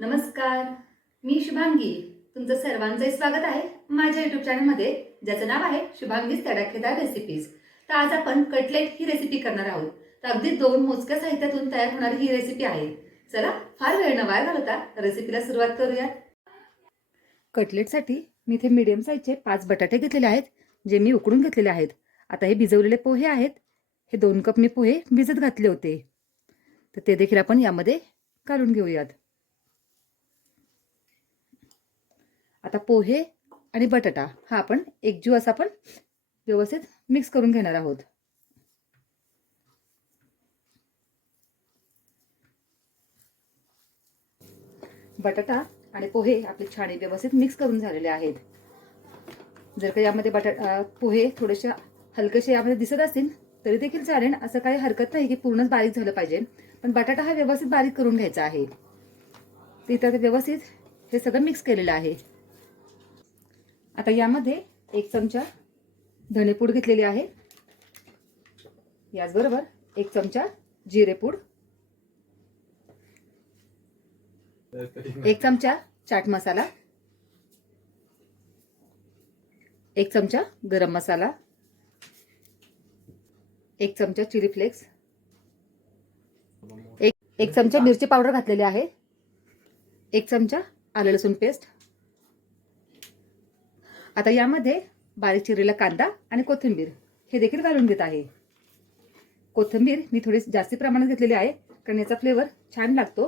नमस्कार मी शुभांगी. तुमचं सर्वांचंही स्वागत आहे माझ्या युट्यूब चॅनलमध्ये ज्याचं नाव आहे शुभांगीज तडाखेदार रेसिपीज तर आज आपण कटलेट ही रेसिपी करणार आहोत. तर अगदी दोन मोजक्या साहित्यातून तयार होणारी ही रेसिपी आहे. चला फार वेळ न वाया घालवता रेसिपीला सुरुवात करूयात. कटलेटसाठी मी इथे मीडियम साईजचे पाच बटाटे घेतलेले आहेत जे मी उकडून घेतलेले आहेत. आता हे भिजवलेले पोहे आहेत. हे दोन कप मी पोहे भिजत घातले होते. तर ते देखील आपण यामध्ये काढून घेऊयात. आता पोहे आणि बटाटा हा आपण एकजीव असा आपण व्यवस्थित मिक्स करून घेणार आहोत. बटाटा आणि पोहे आपले छान व्यवस्थित मिक्स करून झालेले आहेत. जर का यामध्ये बटाटा पोहे थोडेसे हलकेसे यामध्ये दिसत असतील तरी देखील चालेल. असं काही हरकत नाही की पूर्णच बारीक झालं पाहिजे. पण बटाटा हा व्यवस्थित बारीक करून घ्यायचा आहे. तिथं व्यवस्थित हे सगळं मिक्स केलेलं आहे. आता यामध्ये एक चमचा धनेपूड घेतलेली आहे. याचबरोबर एक चमचा जिरेपूड. एक चमचा चाट मसाला. एक चमचा गरम मसाला. एक चमचा चिली फ्लेक्स. एक एक चमचा मिरची पावडर घातलेली आहे. एक चमचा आलं लसूण पेस्ट. आता यामध्ये बारीक चिरलेला कांदा आणि कोथिंबीर हे देखील घालून घेत आहे. कोथिंबीर मी थोडी जास्ती प्रमाणात घेतलेली आहे कारण याचा फ्लेवर छान लागतो.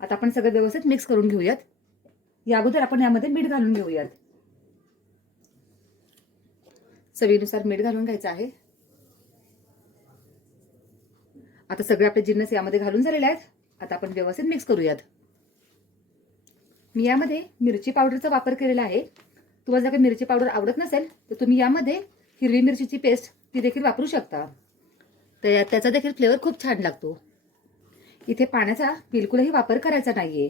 आता आपण सगळं व्यवस्थित मिक्स करून घेऊयात. या अगोदर आपण यामध्ये मीठ घालून घेऊयात. चवीनुसार मीठ घालून घ्यायचं आहे. आता सगळे आपले जिन्नस यामध्ये घालून झालेले आहेत. आता आपण व्यवस्थित मिक्स करूयात. मी यामध्ये मिरची पावडरचा वापर केलेला आहे. तुम्हाला जर काही मिरची पावडर आवडत नसेल तर तुम्ही यामध्ये हिरवी मिरचीची पेस्ट ती देखील वापरू शकता. तर त्याचा देखील फ्लेवर खूप छान लागतो. इथे पाण्याचा बिलकुलही वापर करायचा नाहीये.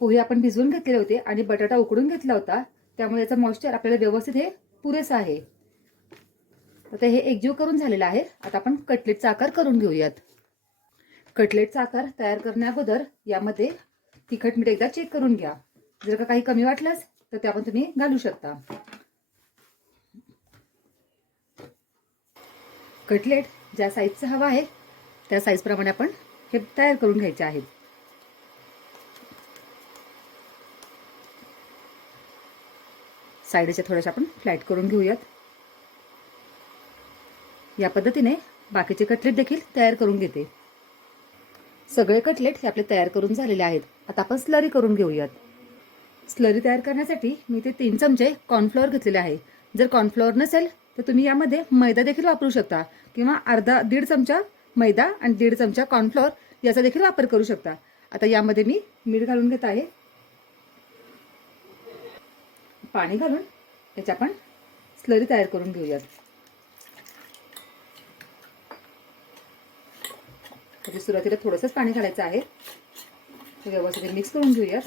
पोहे आपण भिजवून घेतलेले होते आणि बटाटा उकडून घेतला होता. त्यामुळे याचं मॉइश्चर आपल्याला व्यवस्थित हे पुरेसं आहे. आता हे एकजीव करून झालेलं आहे. आता आपण कटलेटचा आकार करून घेऊयात. कटलेटचा आकार तयार करण्या अगोदर यामध्ये तिखट मीठ एकदा चेक करून घ्या. जर का काही कमी वाटलंच तर ते आपण तुम्ही घालू शकता. कटलेट ज्या साईजचा हवा आहे त्या साईज प्रमाणे आपण हे तयार करून घ्यायचे आहेत. साईडच्या थोड्याशा आपण फ्लॅट करून घेऊयात. या पद्धतीने बाकीचे कटलेट देखील तयार करून घेते. सगळे कटलेट हे आपले तयार करून झालेले आहेत. आता आपण स्लरी करून घेऊयात. स्लरी तयार करण्यासाठी मी ते तीन चमचे कॉर्नफ्लोअर घेतलेले आहे. जर कॉर्नफ्लोअर नसेल तर तुम्ही यामध्ये मैदा देखील वापरू शकता किंवा अर्धा दीड चमचा मैदा आणि दीड चमचा कॉर्नफ्लोअर याचा देखील वापर करू शकता. आता यामध्ये मी मीठ घालून घेत आहे. पाणी घालून याची आपण स्लरी तयार करून घेऊयात. म्हणजे सुरुवातीला थोडंसंच पाणी घालायचं आहे. व्यवस्थित मिक्स करून घेऊयात.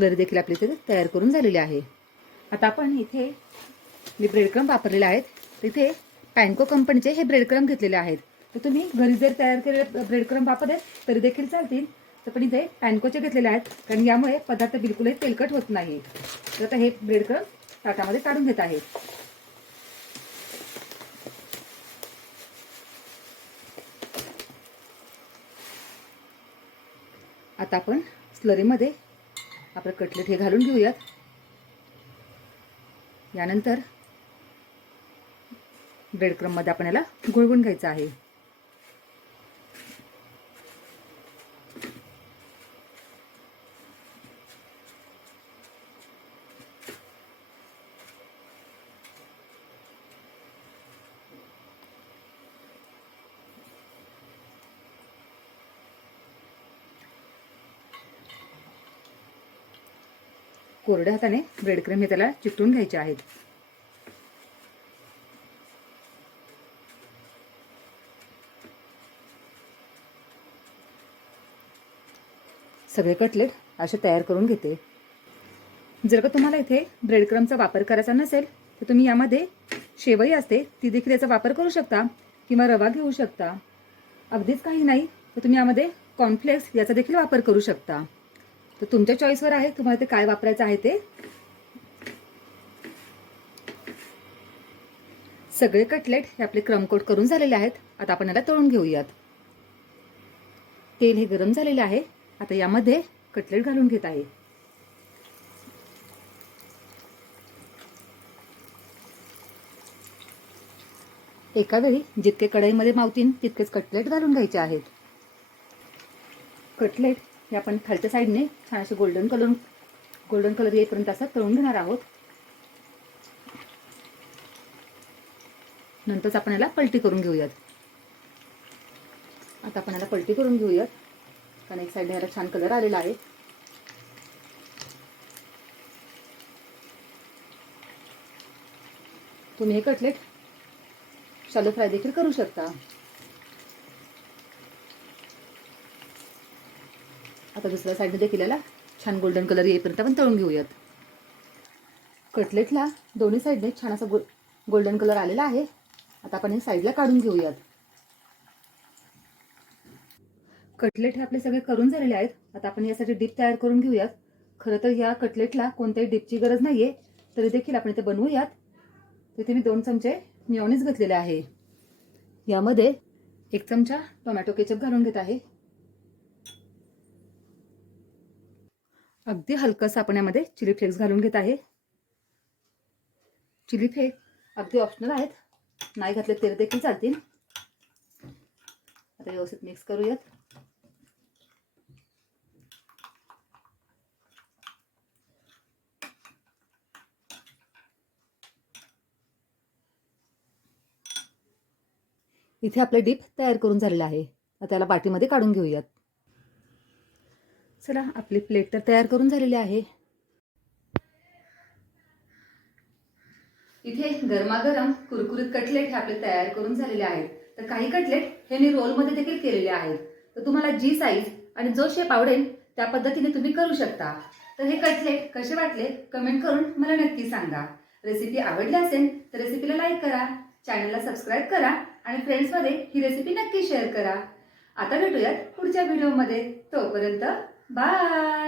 स्लरी देखील आपली इथे तयार करून झालेली आहे. आता आपण इथे जे ब्रेडक्रम वापरलेले आहेत तिथे पॅनको कंपनीचे हे ब्रेडक्रम घेतलेले आहेत. तर तुम्ही घरी जर तयार केलेले ब्रेडक्रम वापरले तरी देखील चालतील. तर पण इथे पॅन्कोचे घेतलेले आहेत कारण यामुळे पदार्थ बिलकुलही तेलकट होत नाही. तर आता हे ब्रेडक्रम ताटामध्ये काढून घेत आहे. आता आपण स्लरीमध्ये आपलं कटलेट हे घालून घेऊयात. यानंतर ब्रेड क्रममध्ये आपण याला गुळगुण घ्यायचं आहे. कोरड्या हाताने ब्रेड क्रीम हे त्याला चिकटून घ्यायचे आहेत. सगळे कटलेट असे तयार करून घेते. जर का तुम्हाला इथे ब्रेड क्रमचा वापर करायचा नसेल तर तुम्ही यामध्ये शेवई असते ती देखील याचा वापर करू शकता किंवा रवा घेऊ शकता. अगदीच काही नाही तर तुम्ही यामध्ये कॉर्नफ्लेक्स याचा देखील वापर करू शकता. तर तुमच्या चॉईसवर आहे तुम्हाला ते काय वापरायचं आहे ते. सगळे कटलेट हे आपले क्रमकोट करून झालेले आहेत. आता आपण याला तळून घेऊयात. तेल हे गरम झालेले आहे. आता यामध्ये कटलेट घालून घेत आहे. एका वेळी जितके कढईमध्ये मावतीन तितकेच कटलेट घालून घ्यायचे आहेत. कटलेट हे आपण खालच्या साईडने छान असे गोल्डन कलर गोल्डन कलर येईपर्यंत असं तळून घेणार आहोत. नंतरच आपण याला पलटी करून घेऊयात. आता आपण याला पलटी करून घेऊयात. कारण एक साईडने याला छान कलर आलेला आहे. तुम्ही हे कटलेट शालो फ्राय देखील करू शकता. आता दुसऱ्या साईडने देखील याला छान गोल्डन कलर येईपर्यंत आपण तळून घेऊयात. कटलेटला दोन्ही साईडने छान असा गो गोल्डन कलर आलेला आहे. आता आपण हे साईडला काढून घेऊयात. कटलेट हे आपले सगळे करून झालेले आहेत. आता आपण यासाठी डीप तयार करून घेऊयात. खरं तर या कटलेटला कोणत्याही डिपची गरज नाहीये. तरी देखील आपण इथे बनवूयात. तिथे मी दोन चमचे मिओनीज घेतलेले आहे. यामध्ये एक चमचा टोमॅटो केचप घालून घेत आहे. अगदी हलकंसं आपण यामध्ये चिली फ्लेक्स घालून घेत आहे. चिली फ्लेक्स अगदी ऑप्शनल आहेत. नाही घातले तरी देखील चालतील. आता व्यवस्थित मिक्स करूयात. इथे आपले डीप तयार करून झालेलं आहे. त्याला बाटीमध्ये काढून घेऊयात. चला आपली प्लेट तर तयार करून झालेली आहे. इथे गरमागरम कुरकुरीत कटलेट हे आपले तयार करून झालेले आहेत. तर काही कटलेट हे मी रोलमध्ये देखील केलेले आहेत. तर तुम्हाला जी साईज आणि जो शेप आवडेल त्या पद्धतीने तुम्ही करू शकता. तर हे कटलेट कसे वाटले कमेंट करून मला नक्की सांगा. रेसिपी आवडली असेल तर रेसिपीला लाईक करा चॅनलला सबस्क्राईब करा आणि फ्रेंड्समध्ये ही रेसिपी नक्की शेअर करा. आता भेटूयात पुढच्या व्हिडिओमध्ये तोपर्यंत Bye.